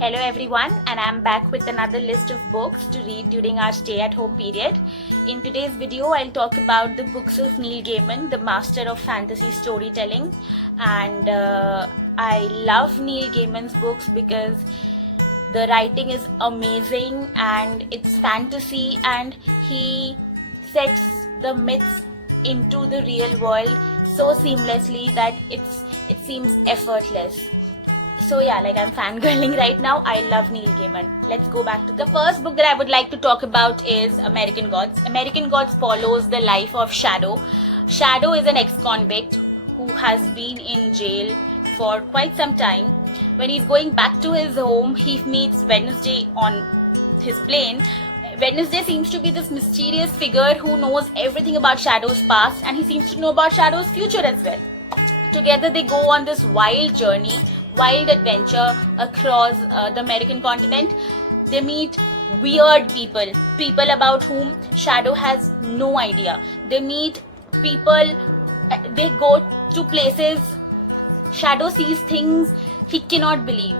Hello everyone, and I'm back with another list of books to read during our stay-at-home period. In today's video, I'll talk about the books of Neil Gaiman, the master of fantasy storytelling. And I love Neil Gaiman's books because the writing is amazing and it's fantasy, and he sets the myths into the real world so seamlessly that it seems effortless. So yeah, like I'm fangirling right now. I love Neil Gaiman. Let's go back to the first book that I would like to talk about is American Gods. American Gods follows the life of Shadow. Shadow is an ex-convict who has been in jail for quite some time. When he's going back to his home, he meets Wednesday on his plane. Wednesday seems to be this mysterious figure who knows everything about Shadow's past, and he seems to know about Shadow's future as well. Together they go on this wild journey, wild adventure across the American continent. They meet weird people about whom Shadow has no idea. They meet people, they go to places. Shadow sees things he cannot believe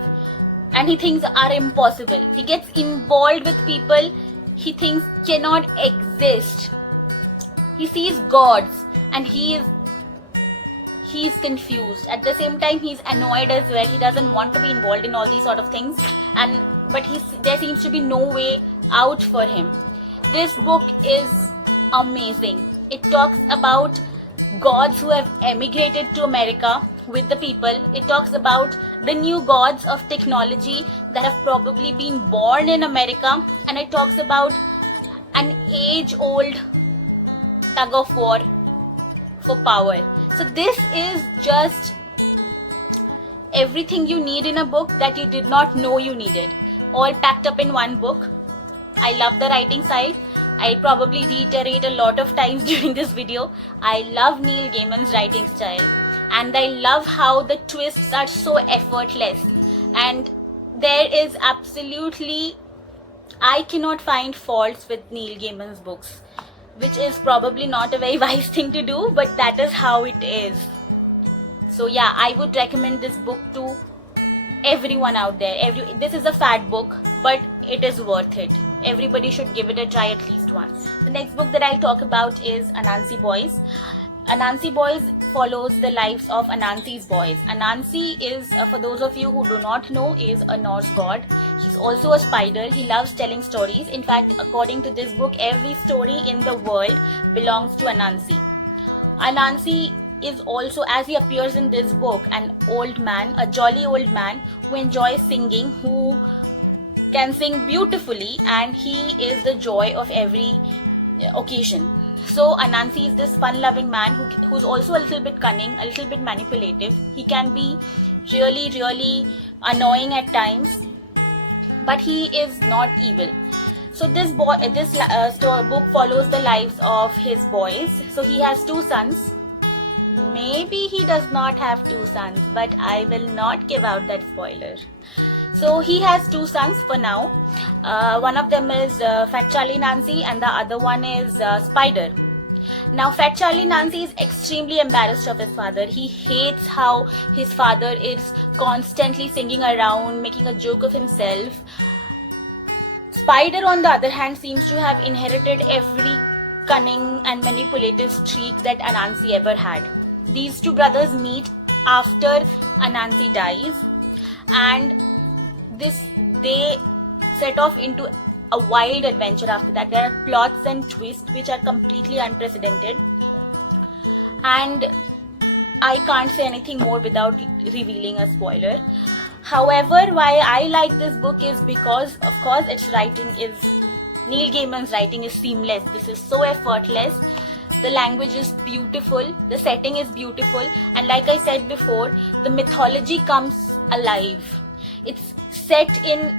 and he thinks are impossible. He gets involved with people he thinks cannot exist. He sees gods and he's confused. At the same time, he's annoyed as well. He doesn't want to be involved in all these sort of things, but there seems to be no way out for him. This book is amazing. It talks about gods who have emigrated to America with the people. It talks about the new gods of technology that have probably been born in America, and it talks about an age-old tug of war for power. So this is just everything you need in a book that you did not know you needed, all packed up in one book. I love the writing side. I'll probably reiterate a lot of times during this video. I love Neil Gaiman's writing style, and I love how the twists are so effortless, and there is absolutely, I cannot find faults with Neil Gaiman's books, which is probably not a very wise thing to do, but that is how it is. So yeah, I would recommend this book to everyone out there. This is a fat book, but it is worth it. Everybody should give it a try at least once. The next book that I'll talk about is Anansi Boys. Anansi Boys follows the lives of Anansi's boys. Anansi is, for those of you who do not know, is a Norse god. He's also a spider. He loves telling stories. In fact, according to this book, every story in the world belongs to Anansi. Anansi is also, as he appears in this book, an old man, a jolly old man who enjoys singing, who can sing beautifully, and he is the joy of every occasion. So Anansi is this fun-loving man who's also a little bit cunning, a little bit manipulative. He can be really, really annoying at times, but he is not evil. So this book follows the lives of his boys. So he has two sons. Maybe he does not have two sons, but I will not give out that spoiler. So he has two sons for now. One of them is Fat Charlie Nancy, and the other one is Spider. Now Fat Charlie Nancy is extremely embarrassed of his father. He hates how his father is constantly singing around, making a joke of himself. Spider, on the other hand, seems to have inherited every cunning and manipulative streak that Anansi ever had. These two brothers meet after Anansi dies, and they set off into a wild adventure after that. There are plots and twists which are completely unprecedented, and I can't say anything more without revealing a spoiler. However, why I like this book is because, of course, Neil Gaiman's writing is seamless. This is so effortless. The language is beautiful, the setting is beautiful, and like I said before, the mythology comes alive. It's set in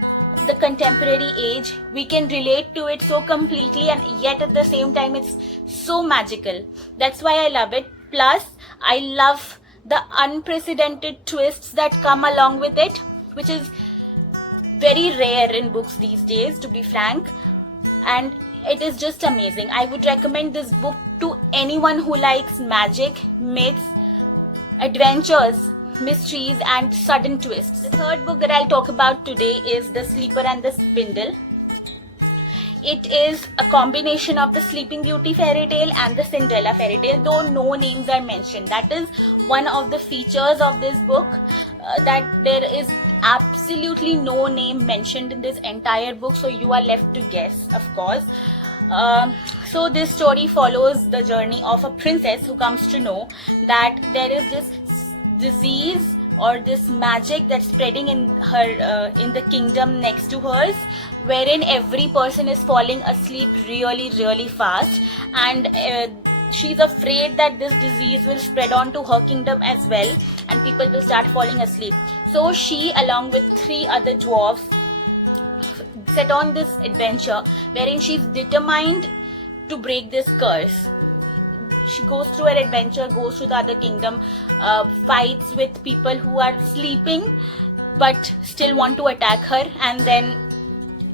the contemporary age. We can relate to it so completely, and yet at the same time it's so magical. That's why I love it. Plus, I love the unprecedented twists that come along with it, which is very rare in books these days, to be frank, and it is just amazing. I would recommend this book to anyone who likes magic, myths, adventures, mysteries and sudden twists. The third book that I'll talk about today is The Sleeper and the Spindle. It is a combination of the Sleeping Beauty fairy tale and the Cinderella fairy tale, though no names are mentioned. That is one of the features of this book, that there is absolutely no name mentioned in this entire book, so you are left to guess, of course. So this story follows the journey of a princess who comes to know that there is this disease or this magic that's spreading in her in the kingdom next to hers, wherein every person is falling asleep really fast, and she's afraid that this disease will spread on to her kingdom as well and people will start falling asleep. So she, along with 3 other dwarfs, set on this adventure wherein she's determined to break this curse. She goes through her adventure, goes to the other kingdom, fights with people who are sleeping but still want to attack her, and then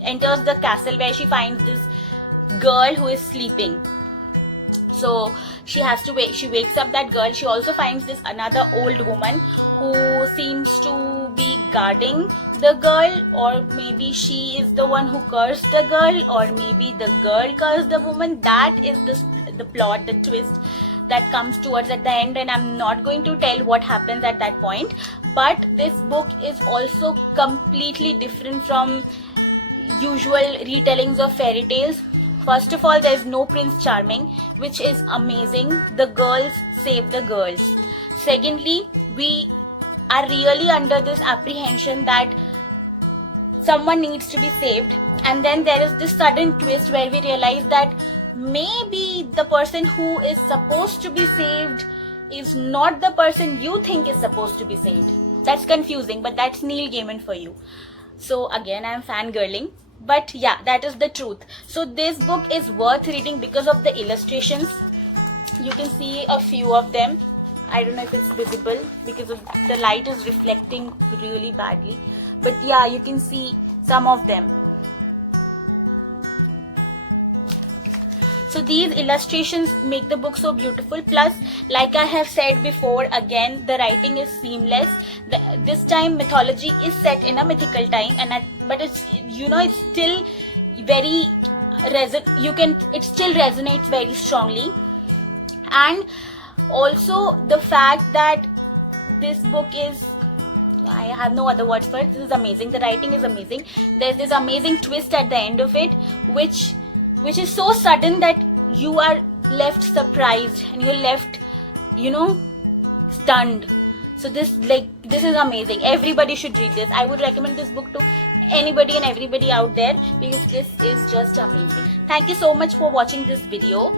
enters the castle where she finds this girl who is sleeping. So she wakes up that girl. She also finds this another old woman who seems to be guarding the girl, or maybe she is the one who cursed the girl, or maybe the girl cursed the woman. That is the plot, the twist that comes towards at the end, and I'm not going to tell what happens at that point. But this book is also completely different from usual retellings of fairy tales. First of all, there's no Prince Charming, which is amazing. The girls save the girls. Secondly, we are really under this apprehension that someone needs to be saved, and then there is this sudden twist where we realize that maybe the person who is supposed to be saved is not the person you think is supposed to be saved. That's confusing, but that's Neil Gaiman for you. So again, I'm fangirling. But yeah, that is the truth. So this book is worth reading because of the illustrations. You can see a few of them. I don't know if it's visible because of the light is reflecting really badly. But yeah, you can see some of them. So these illustrations make the book so beautiful. Plus, like I have said before, again, the writing is seamless. This time mythology is set in a mythical time, but it's, it's still very it still resonates very strongly. And also the fact that this book is, I have no other words for it. This is amazing. The writing is amazing. There's this amazing twist at the end of it, which is so sudden that you are left surprised and you're left, stunned. So this is amazing. Everybody should read this. I would recommend this book to anybody and everybody out there because this is just amazing. Thank you so much for watching this video.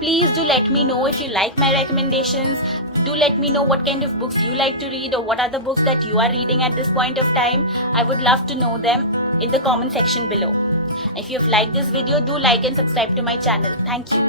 Please do let me know if you like my recommendations. Do let me know what kind of books you like to read, or what are the books that you are reading at this point of time. I would love to know them in the comment section below. If you have liked this video, do like and subscribe to my channel. Thank you.